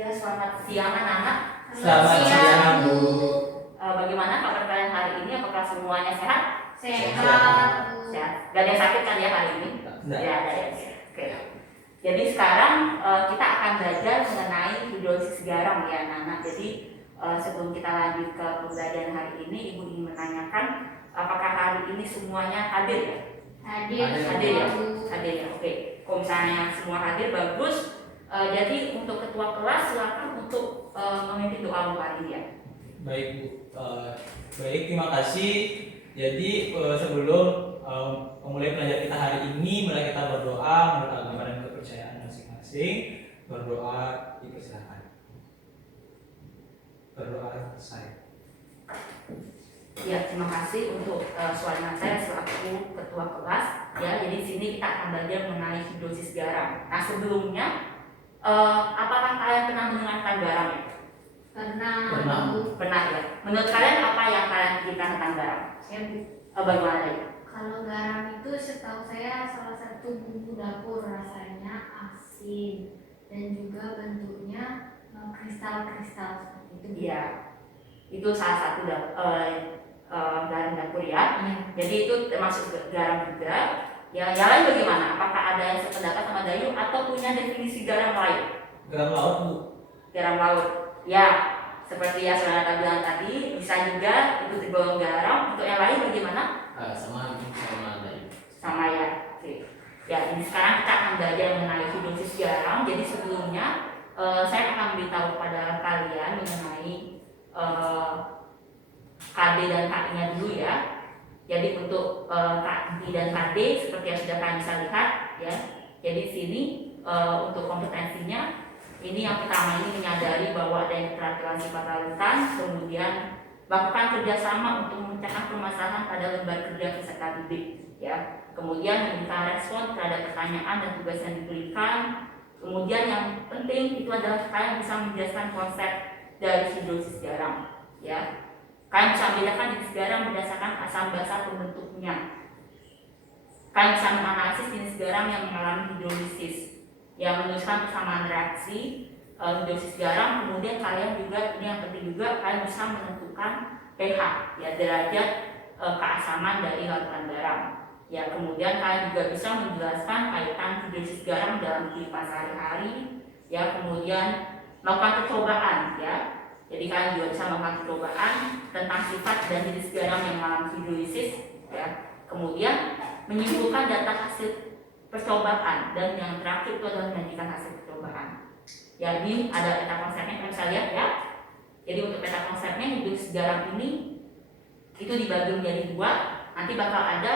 Ya, selamat siang anak-anak. Selamat siang, Bu. Bagaimana kabar kalian hari ini? Apakah semuanya sehat? Sehat, Bu. Sehat. Gak ada yang sakit kan ya hari ini? Enggak. Ya, ada ya. Oke. Jadi sekarang kita akan belajar mengenai hidrolisis garam ya anak-anak. Jadi sebelum kita lanjut ke pembelajaran hari ini, Ibu ingin menanyakan apakah hari ini semuanya hadir ya? Hadir ya? Bu. Hadir ya. Oke. Kalau misalnya semua hadir bagus. Jadi untuk ketua kelas silakan untuk memimpin doa hari ini ya. Baik, Bu. Baik, terima kasih. Jadi sebelum memulai pelajaran kita hari ini, mulai kita berdoa menurut agama dan kepercayaan masing-masing. Berdoa dipersilakan. Berdoa saya. Ya, terima kasih untuk suara saya selaku ketua kelas. Ya, jadi di sini kita akan belajar mengenai hidrolisis garam. Nah, sebelumnya apakah kalian pernah mendengarkan garam ya? Pernah Bu. Pernah ya. Menurut kalian apa yang kalian pikirkan tentang garam? Ya Bu. Bagaimana ya? Kalau garam itu setahu saya salah satu bumbu dapur, rasanya asin dan juga bentuknya kristal-kristal seperti itu. Iya. Itu salah satu garam dapur ya. Jadi itu termasuk garam juga. Ya, yang lain bagaimana? Apakah ada yang sependapat sama Dayu atau punya definisi garam lain? Garam laut, Bu. Garam laut. Ya, seperti yang saudara bilang tadi, bisa juga itu tergolong garam. Untuk yang lain bagaimana? Sama Dayu. Sama ya. Oke. Ya, ini sekarang kita akan belajar mengenai hidrolisis garam. Jadi sebelumnya saya akan beritahu pada kalian mengenai KD dan KI-nya dulu ya. Jadi untuk KI dan KD seperti yang sudah kalian bisa lihat ya. Jadi sini untuk kompetensinya ini yang pertama ini menyadari bahwa ada keterampilan sifat larutan, kemudian lakukan kerjasama untuk memecahkan permasalahan pada lembar kerja peserta didik ya. Kemudian memberikan respon terhadap pertanyaan dan tugas yang diberikan. Kemudian yang penting itu adalah kalian bisa menjelaskan konsep dari hidrolisis garam ya. Kalian bisa membedakan jenis garam berdasarkan asam basa pembentuknya. Kalian bisa menganalisis jenis garam yang mengalami hidrolisis, yang menuliskan persamaan reaksi hidrolisis garam. Kemudian kalian juga, ini yang penting juga, kalian bisa menentukan pH, ya derajat keasaman dari larutan garam. Ya, kemudian kalian juga bisa menjelaskan kaitan hidrolisis garam dalam kehidupan sehari-hari. Ya, kemudian melakukan percobaan, ya. Jadi kalian juga bisa melakukan percobaan tentang sifat dan jenis garam yang mengalami hidrolisis, ya. Kemudian menyimpulkan data hasil percobaan dan yang terakhir itu adalah menyajikan hasil percobaan. Jadi ada peta konsepnya, kalian bisa lihat ya. Jadi untuk peta konsepnya hidrolisis garam ini itu dibagi menjadi dua. Nanti bakal ada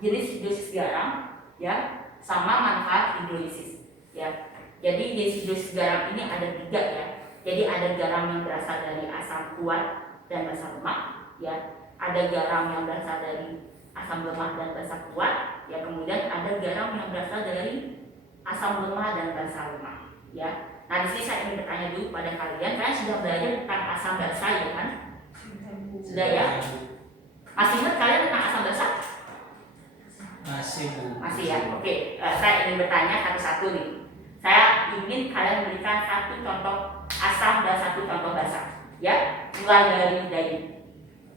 jenis hidrolisis garam, ya, sama manfaat hidrolisis, ya. Jadi jenis hidrolisis garam ini ada tiga ya. Jadi ada garam yang berasal dari asam kuat dan basa lemak, ya. Ada garam yang berasal dari asam lemak dan basa kuat, ya. Kemudian ada garam yang berasal dari asam lemah dan basa lemak, ya. Nah, di sini saya ingin bertanya dulu pada kalian sudah belajar tentang asam basa ya kan? Sudah ya? Masih ingat kalian tentang asam basa? Masih, Bu. Masih ya? Oke, saya ingin bertanya satu-satu nih. Saya ingin kalian berikan satu contoh asam dan satu contoh basa, ya. Mulai dari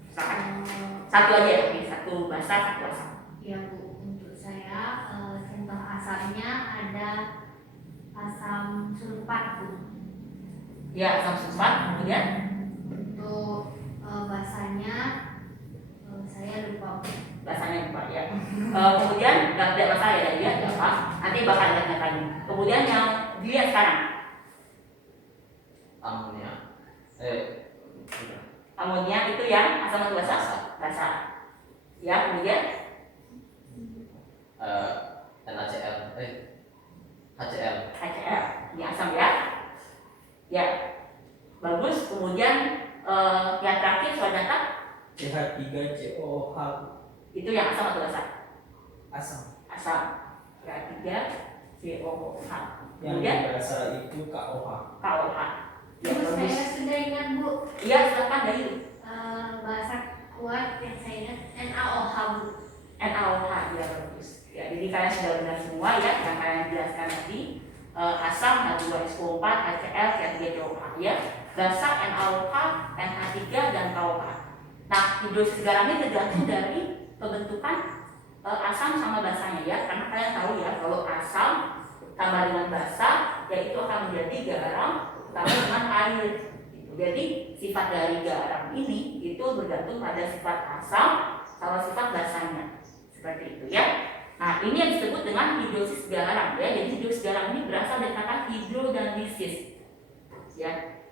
misalkan satu aja ya, satu basa, satu asam. Ya Bu, untuk saya contoh asamnya ada asam sulfat Bu. Ya, asam sulfat. Kemudian Untuk basanya saya lupa Bu. basanya lupa ya. Kemudian nggak ada masalah ya dia, ya Pak. Nanti bakal ingat lagi. Kemudian yang dilihat sekarang amonia itu yang asam atau basa? Basa. Ya, kemudian HCl. Ini asam ya. Ya. Bagus. Kemudian yang terakhir soal data CH3COH. itu yang asam atau basa? Asam. Asam. CH3COH. Yang Kemudian berasal itu KOH. KOH. Ya, Terus bagus. saya sudah ingat Bu, Iya, silakan dari bahasa kuat yang saya ingat NaOH Bu. NaOH ya bagus. Ya, jadi kalian sudah benar semua ya yang kalian jelaskan tadi. asam H2SO4, HCl, CH3COA ya. Basa NaOH, NH3 dan KOH. Nah, hidrolisis garam ini tergantung dari pembentukan asam sama basanya ya. Karena kalian tahu ya kalau asam tambah dengan basa yaitu akan menjadi garam tambah dengan air. Jadi sifat dari garam ini itu bergantung pada sifat asam sama sifat basanya. Seperti itu ya. Nah, ini yang disebut dengan hidrolisis garam ya. Jadi hidrolisis garam ini berasal dari kata hidro dan lisis. Ya.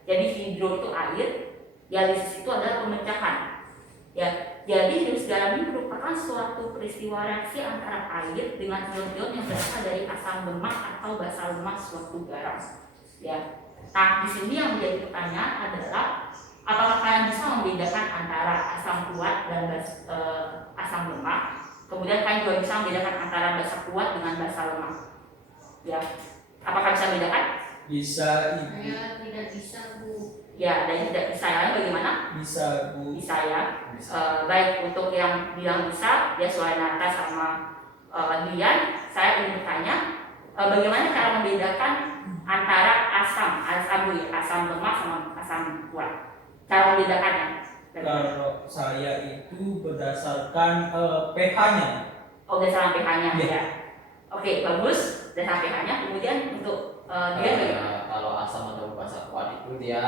Jadi hidro itu air, ya lisis itu adalah pemecahan. Ya. Jadi hidrolisis garam ini merupakan suatu peristiwa reaksi antara air dengan ion-ion yang berasal dari asam lemak atau basa lemak suatu garam. Ya. Nah, di sini yang menjadi pertanyaan adalah apakah kalian bisa membedakan antara asam kuat dan asam lemak? Kemudian kalian juga bisa membedakan antara basa kuat dengan basa lemak. Ya, apakah bisa membedakan? Bisa ibu. Saya tidak bisa, Bu. Ya, dan tidak bisa ya. Bagaimana? Bisa bu. Bisa ya. Baik, untuk yang bilang bisa, ya Suhainata sama Dian, saya ingin bertanya, bagaimana cara membedakan antara asam lemak sama asam kuat? Cara membedakannya? Kalau saya itu berdasarkan pH-nya. Oh, berdasarkan pH-nya Iya. ya. Oke, bagus. Berdasarkan pH-nya. Kemudian untuk dia bagaimana? Kalau asam atau basa kuat itu dia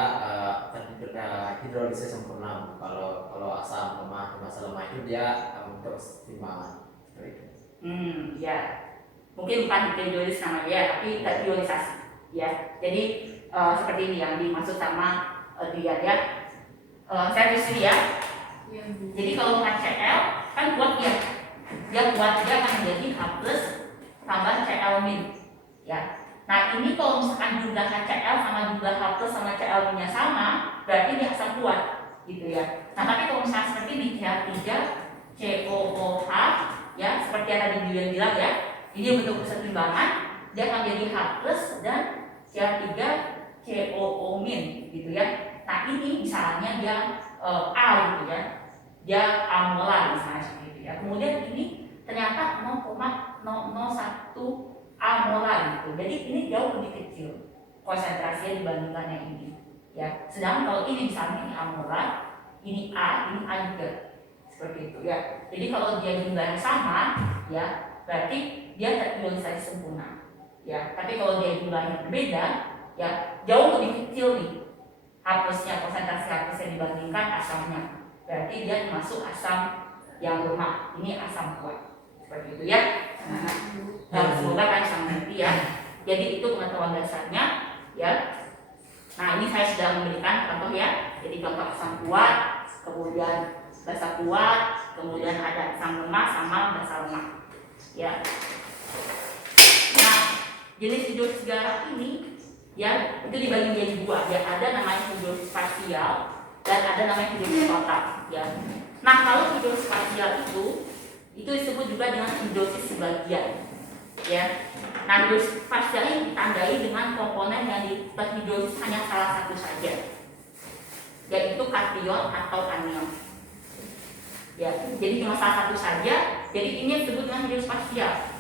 hidrolisis sempurna. Kalau asam lemak atau basa lemak itu dia untuk timbangan seperti itu. Ya. Mungkin bukan hidrolisis namanya ya, tapi hidrolisasi. Ya. Jadi seperti ini yang dimaksud sama dia ya. Saya di sini ya. Ya, Bu. Jadi kalau HCl kan kuat ya. Dia kuat, dia akan menjadi H+ tambah Cl-. Ya. Nah, ini kalau misalkan jumlah HCl sama jumlah H+ sama Cl-nya sama, berarti dia asam kuat gitu ya. Nah, tapi kalau misalkan seperti ini CH3COOH ya, seperti yang tadi Dian bilang ya. Ini bentuk kesetimbangan, dia akan jadi H+ dan CH3COO- gitu ya. Nah, ini misalnya dia A gitu ya. Dia amolar misalnya seperti itu ya. Kemudian ini ternyata 0,001 amolar gitu. Jadi ini jauh lebih kecil konsentrasinya dibandingkan yang ini. Ya. Sedangkan kalau ini misalnya ini amolar, ini A juga. Seperti itu ya. Jadi kalau dia jumlahnya sama ya, berarti dia terionisasi sempurna. Ya. Tapi kalau dia jumlahnya berbeda ya, jauh lebih kecil nih. H+-nya, konsentrasi H+-nya dibandingkan asamnya. Berarti dia masuk asam yang lemak. Ini asam kuat. Seperti itu ya. Nah, semoga kalian bisa mengerti ya. Jadi itu pengetahuan dasarnya ya. Nah, ini saya sudah memberikan contoh ya. Jadi contoh asam kuat, kemudian basa kuat, kemudian ada asam lemak sama basa lemak. Ya. Nah, jenis hidrolisis garam ini ya itu dibagi menjadi dua ya, ada namanya hidrolisis parsial dan ada namanya hidrolisis total ya. Nah, kalau hidrolisis parsial itu disebut juga dengan hidrolisis sebagian ya. Nah, hidrolisis parsial ini ditandai dengan komponen yang dihidrolisis hanya salah satu saja, yaitu kation atau anion ya. Jadi cuma salah satu saja, jadi ini disebut dengan hidrolisis parsial.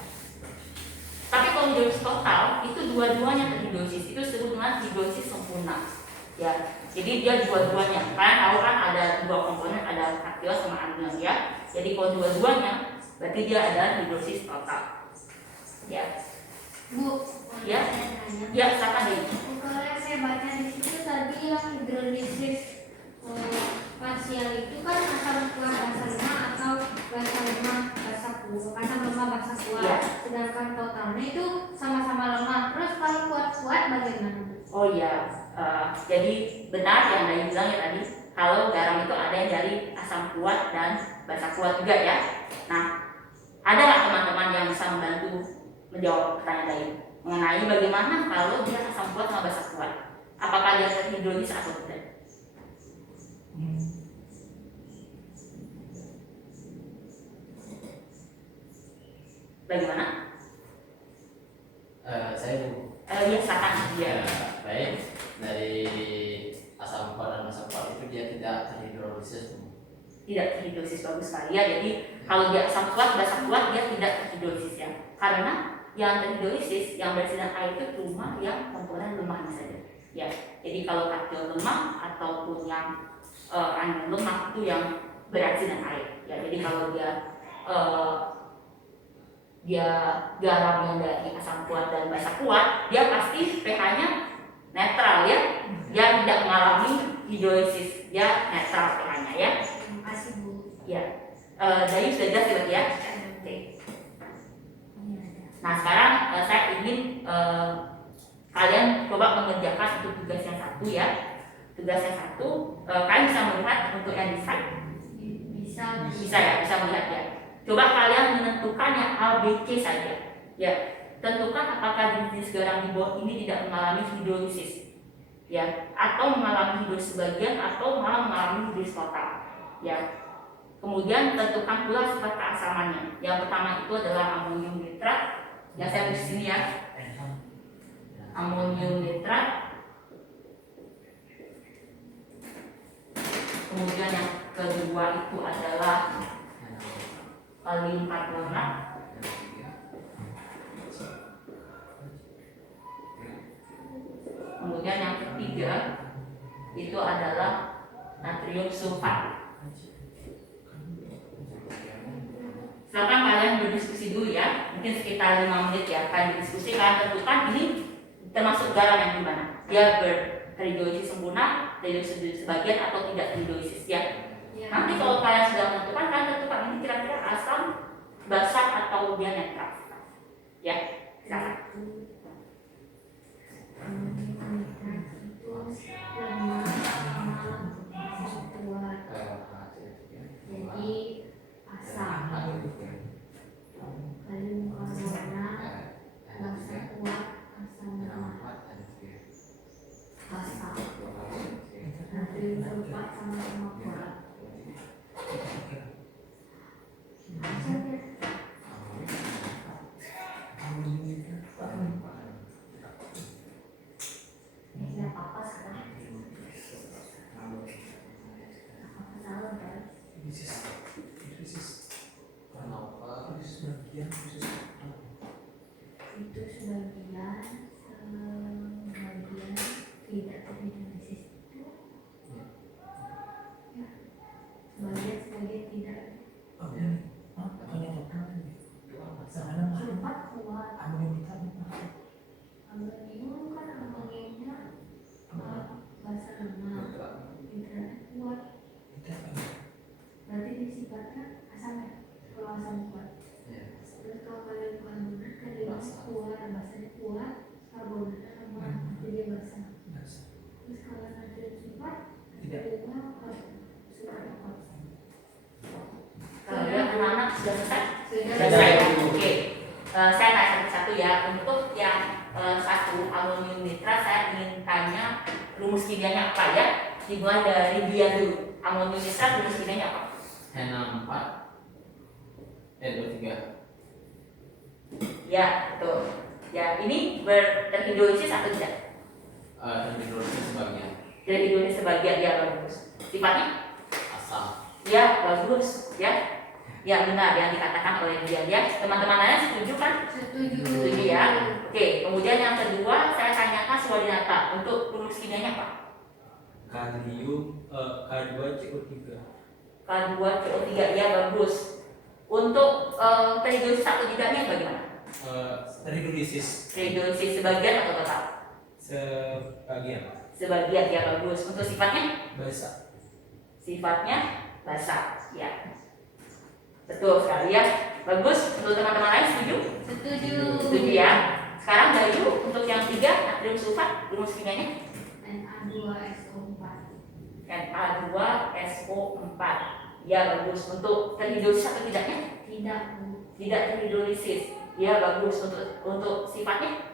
Tapi kalau hidrolisis total itu dua-duanya terhidrolisis, itu disebut dengan hidrolisis sempurna. Ya, jadi dia dua-duanya. Kalian tahu kan ada dua komponen, ada kation sama anion ya. Jadi kalau dua-duanya berarti dia adalah hidrolisis total. Ya. Bu, Ya. saya tanya. Ya, silakan deh. Kalau yang saya baca di situ tadi yang hidrolisis parsial itu kan asam kuat basa lemak atau basa lemak basa kuat, asam lemak basa kuat. Ya. Sedangkan totalnya itu sama-sama lemak. Terus kalau kuat-kuat bagaimana? Oh iya, jadi benar yang Dayu bilang ya tadi, kalau garam itu ada yang dari asam kuat dan basa kuat juga ya. Nah, ada nggak teman-teman yang bisa membantu menjawab pertanyaan Dayu mengenai bagaimana kalau dia asam kuat sama basa kuat? Apakah dia terhidrolisis atau tidak? Bagaimana? Saya Biasakan dia. baik, dari asam kuat dan asam kuat itu dia tidak terhidrolisis. Tidak terhidrolisis, bagus sekali ya. Jadi kalau dia asam kuat, basa kuat dia tidak terhidrolisis ya. Karena yang terhidrolisis yang bersinar air itu cuma yang komponen lemahnya saja. Ya, jadi kalau kation lemah ataupun yang anion lemah itu yang bereaksi dengan air. Ya, jadi kalau dia garam yang dari asam kuat dan basa kuat, dia pasti pH-nya netral ya. Dia tidak mengalami hidrolisis, dia netral pH-nya ya. Terima kasih Bu. Ya, dari sudah jelas berarti ya. Oke. Nah sekarang saya ingin kalian coba mengerjakan untuk tugas yang satu ya. Tugas yang satu, kalian bisa melihat untuk yang di slide. Bisa ya, bisa melihat ya. Coba kalian menentukan yang A, B, C saja. Ya, tentukan apakah jenis garam di bawah ini tidak mengalami hidrolisis, ya, atau mengalami hidrolisis sebagian atau malah mengalami hidrolisis total. Ya. Kemudian tentukan pula sifat keasamannya. Yang pertama itu adalah amonium nitrat. Yang saya tulis sini ya. Amonium nitrat. Kemudian yang kedua itu adalah kalium karbonat. Kemudian yang ketiga itu adalah natrium sulfat. Silakan kalian berdiskusi dulu ya, mungkin sekitar 5 menit ya. Kalian berdiskusi, kalian tentukan ini termasuk garam yang gimana. Dia terhidrolisis sempurna, terhidrolisis sebagian atau tidak terhidrolisis ya. Nanti kalau kalian sudah menentukan, kalian tentukan ini kira-kira asam, basa atau dia netral. Ya, silakan. Jadi asam, kalium karbonat, basa kuat, asam lemah, basa, natrium sulfat sama-sama kuat. Tidak apa-apa sekarang. Apa salah kan? Itu sebagian tidak terhidrolisis itu ya, sebagian tidak sulfat kuat. Amonium kan amoniumnya basa lemah, nitratnya kuat, berarti dia sifatnya asam ya. Kalau asam kuat, terus kalau kalium karbonat kan dia kuat, basanya kuat, karbonatnya lemah, jadi dia basa. Terus kalau natrium sulfat, natriumnya sulfatnya kuat. Kalian anak-anak sudah selesai? Sudah. Selesai ya? Oke. Saya tanya satu-satu ya. Untuk yang satu amonium nitrat, saya ingin tanya rumus kimianya apa ya? Dimulai dari dia dulu. Amonium nitrat rumus kimianya apa? N4 N23. Ya, betul. Ya, ini terhidrolisis atau tidak? Terhidrolisis sebagian. Terhidrolisis sebagian, ya bagus. Sifatnya? Asam. Ya, bagus. Ya, ya benar yang dikatakan oleh dia ya. Teman-teman lain setuju kan? Setuju. Setuju ya. Oke, kemudian yang kedua saya tanyakan suadinata. Untuk rumus kimianya apa? Kalium K2CO3. K2CO3 ya bagus. Untuk terhidrolisis atau tidaknya bagaimana? Terhidrolisis Terhidrolisis sebagian atau total? sebagian. Sebagian ya bagus. Untuk sifatnya? Basa. Sifatnya basa ya. Betul sekali ya. Bagus. Untuk teman-teman lain setuju? Setuju. Setuju ya. Sekarang Bayu untuk yang tiga natrium sulfat rumus kimianya? Na2SO4. Na2SO4 ya bagus. Untuk terhidrolisis atau tidaknya? Tidak, Bu. Tidak terhidrolisis ya bagus. Untuk sifatnya?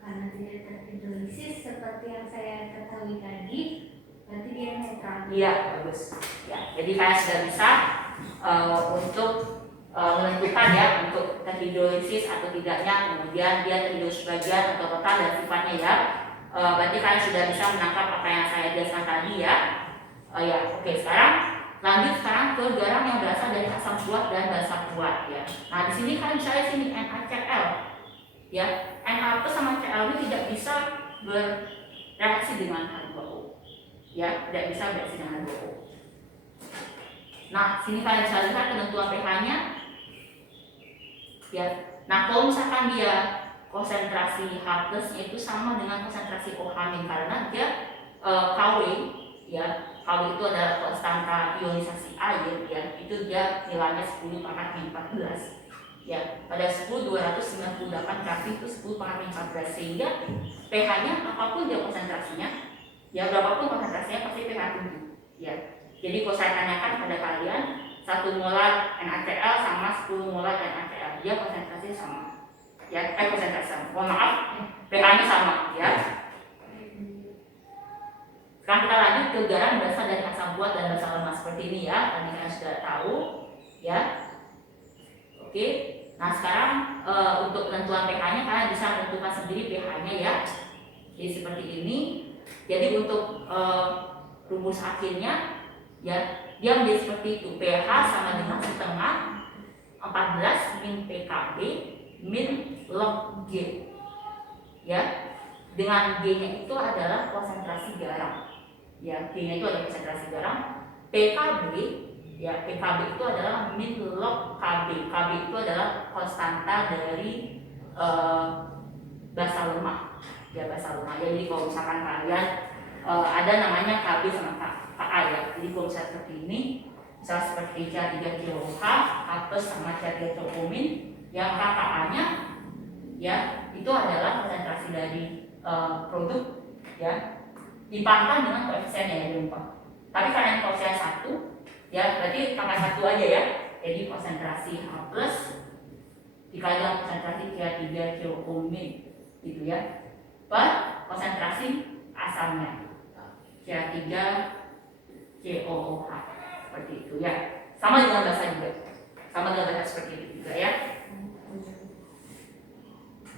Karena tidak terhidrolisis seperti yang saya ketahui tadi, berarti dia netral. Iya bagus ya. Jadi kalian sudah bisa untuk menentukan ya untuk terhidrolisis atau tidaknya, kemudian dia terhidrolisis sebagian atau total dan sifatnya ya. Berarti kalian sudah bisa menangkap apa yang saya jelaskan tadi ya. Ya oke, sekarang lanjut ke garam yang berasal dari asam kuat dan basa kuat ya. Nah di sini kalian bisa lihat sini NaCl ya, Na plus sama Cl ini tidak bisa bereaksi dengan H2O, ya, tidak bisa bereaksi dengan H2O. Nah, sini kalian bisa lihat penentuan pH-nya, ya. Nah, kalau misalkan dia konsentrasi H plus itu sama dengan konsentrasi OH- karena dia Kw, ya, Kw itu adalah konstanta ionisasi air, ya, itu dia nilainya 10⁻⁴. Ya, pada 10 298 Kelvin itu 10⁻⁴, sehingga pH-nya apapun dia konsentrasinya, ya berapapun konsentrasinya pasti pH tinggi. Ya, jadi kalau saya tanyakan pada kalian 1 molar NaCl sama 10 molar NaCl, dia konsentrasinya sama. Ya, konsentrasi sama. Mohon maaf, pH-nya sama, ya. Sekarang kita lanjut ke garam berasal dari asam kuat dan basa lemah seperti ini, ya. Tadi kalian sudah tahu, ya. Oke. Nah, sekarang untuk penentuan pH-nya kalian bisa menentukan sendiri pH-nya, ya. Jadi seperti ini. Jadi untuk rumus akhirnya, ya, dia menjadi seperti itu. pH sama dengan setengah 14 min pKb min log G. Ya. Dengan G-nya itu adalah konsentrasi garam. Ya, G-nya itu adalah konsentrasi garam. pKb, ya, pKb itu adalah min log Kb. Kb itu adalah konstanta dari basa lemah. Ya, basa lemah. Jadi kalau misalkan kalian ada namanya Kb sama Ka, ya. Jadi kalau misalnya seperti ini, misalnya seperti Ca3COH, H plus sama Ca3COO-, yang Ka-nya, ya, itu adalah konsentrasi dari produk, ya, dipangkat dengan koefisiennya, ya, lupa. Tapi karena koefisien 1, ya, berarti pangkat 1 aja, ya. Jadi konsentrasi H plus dikali dengan konsentrasi Ca3COO-, gitu, ya, per konsentrasi asamnya Ca3COOH, seperti itu, ya. Sama dengan basa juga, sama dengan basa seperti itu juga, ya.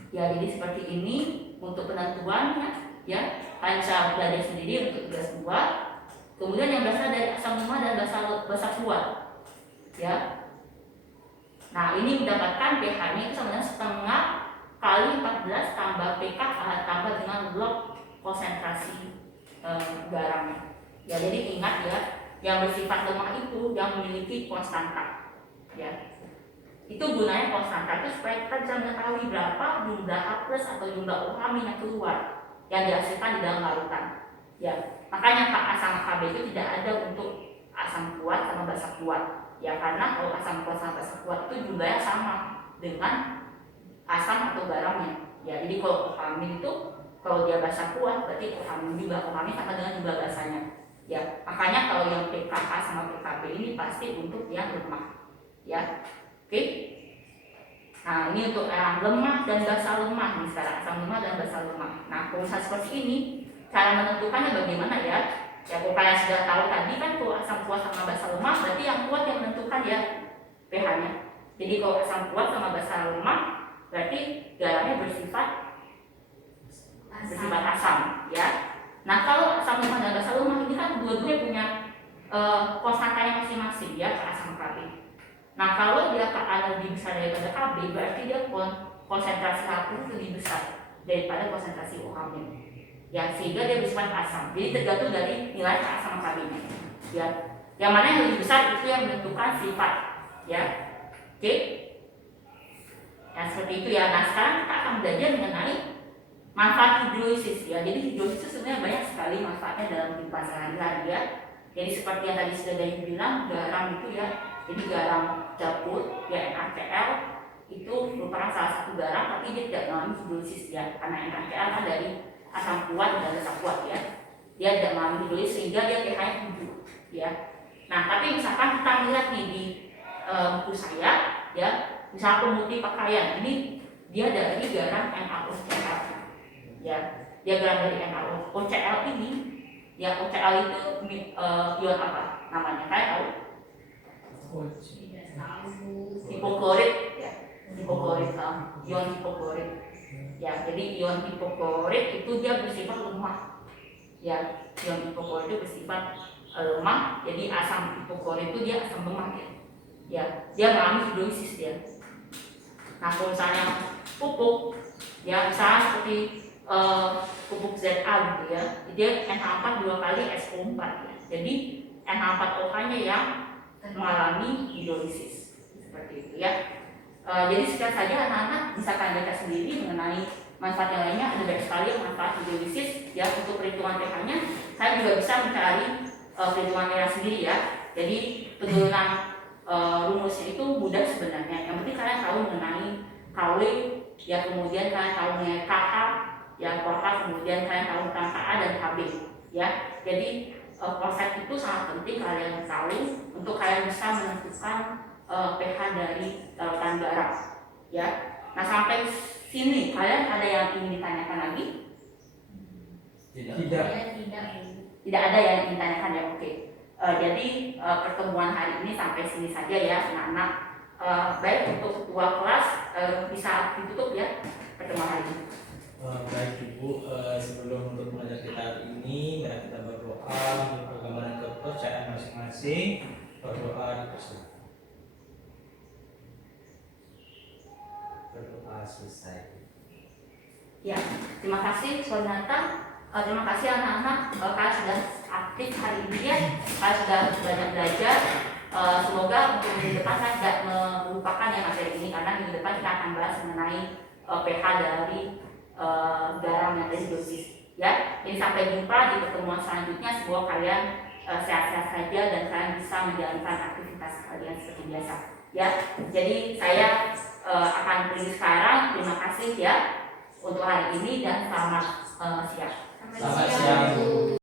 Ya, jadi seperti ini untuk penentuannya, ya. Kalian bisa belajar sendiri untuk tugas 2. Kemudian yang berasal dari asam lemah dan basa kuat, ya. Nah, ini mendapatkan pH-nya itu sama dengan setengah kali 14 tambah pKh tambah dengan log konsentrasi garamnya. Ya, jadi ingat, ya, yang bersifat lemah itu yang memiliki konstanta, ya. Itu gunanya konstanta itu supaya kita bisa mengetahui berapa jumlah H plus atau jumlah OH- yang keluar yang dihasilkan di dalam larutan. Ya, makanya Ka sama Kb itu tidak ada untuk asam kuat sama basa kuat. Ya, karena kalau asam kuat sama basa kuat itu jumlahnya sama dengan asam atau garamnya. Ya, jadi kalau OH- itu kalau dia basa kuat berarti OH- juga OH- sama dengan jumlah basanya. Ya, makanya kalau yang pKh sama pKb ini pasti untuk yang lemah. Ya. Oke. Nah, ini untuk yang lemah dan basa lemah nih sekarang, asam lemah dan basa lemah. Nah, kalau misalnya seperti ini, cara menentukannya bagaimana, ya? Ya, kalau kalian sudah tahu tadi kan kalau asam kuat sama basa lemah berarti yang kuat yang menentukan, ya, pH-nya. Jadi kalau asam kuat sama basa lemah berarti garamnya bersifat asam, ya. Nah, kalau asam lemah dan basa lemah ini kan dua-duanya punya konstantanya masing-masing, ya, Ka sama Kb. Nah, kalau dia Ka lebih besar daripada Kb, berarti dia konsentrasi H plus lebih besar daripada konsentrasi OH-nya. Ya, sehingga dia bersifat asam. Jadi tergantung dari nilai Ka sama Kb-nya. Ya, yang mana yang lebih besar itu yang menentukan sifat, ya. Oke. Ya, seperti itu, ya. Nah, sekarang kita akan belajar mengenai manfaat hidrolisis, ya. Jadi hidrolisis sebenarnya banyak sekali manfaatnya dalam kehidupan sehari-hari, ya. Jadi seperti yang tadi sudah dibilang, garam itu, ya. Jadi garam dapur, ya, NaCl itu merupakan salah satu garam, tapi dia tidak mengalami hidrolisis, ya, karena NaCl kan dari asam kuat dan basa kuat, ya. Dia tidak mengalami hidrolisis sehingga dia pH-nya 7, ya. Nah, tapi misalkan kita lihat nih di buku saya, ya, misalkan pemutih pakaian ini dia dari garam NaOCl, ya. Dia garam dari NaOCl ini, ya, OCl itu ion apa namanya? Kalian tahu? Hipoklorit, ya, hipoklorit, ion hipoklorit, ya. Jadi ion hipoklorit itu dia bersifat lemah, ya. Ion hipoklorit itu bersifat lemah, jadi asam hipoklorit itu dia asam lemah, ya. Ya, dia mengalami hidrolisis, ya. Nah, kalau misalnya pupuk, Ya, misalnya seperti pupuk ZA gitu ya, dia NH4 2 kali SO4 ya. Jadi NH4OH-nya yang mengalami hidrolisis seperti itu ya. Jadi sekian saja anak-anak bisa kalian baca sendiri mengenai manfaat yang lainnya. Ada banyak sekali manfaat hidrolisis ya. Untuk perhitungan pH-nya saya juga bisa mencari perhitungan pH sendiri ya. Jadi penurunan rumusnya itu mudah sebenarnya. Yang penting kalian tahu mengenai KW ya, kemudian kalian tahu mengenai KH ya, KH, kemudian kalian tahu tentang KA dan KB ya. Jadi konsep itu sangat penting kalian tahu untuk kalian bisa menentukan pH dari lautan garam ya. Nah, sampai sini kalian ada yang ingin ditanyakan lagi? Tidak. Tidak ada yang ingin ditanyakan ya, oke. Jadi pertemuan hari ini sampai sini saja ya anak-anak. Baik, untuk ketua kelas bisa ditutup ya pertemuan hari ini. Baik Ibu, sebelum untuk mengajar kita hari ini, mari kita berdoa untuk gambaran kepercayaan masing-masing. Berdoa dipersilakan. Berdoa selesai. Ya, terima kasih Sonata. Terima kasih anak-anak, kalian sudah aktif hari ini ya. Kalian sudah banyak belajar. Semoga untuk minggu depan saya tidak melupakan yang materi ini, karena minggu depan kita akan bahas mengenai pH dari garam yang ada di dosis ya. Jadi sampai jumpa di pertemuan selanjutnya. Semoga kalian sehat-sehat saja dan kalian bisa menjalankan aktivitas kalian seperti biasa ya. Jadi saya akan pergi sekarang. Terima kasih ya untuk hari ini dan selamat siang. Selamat siang.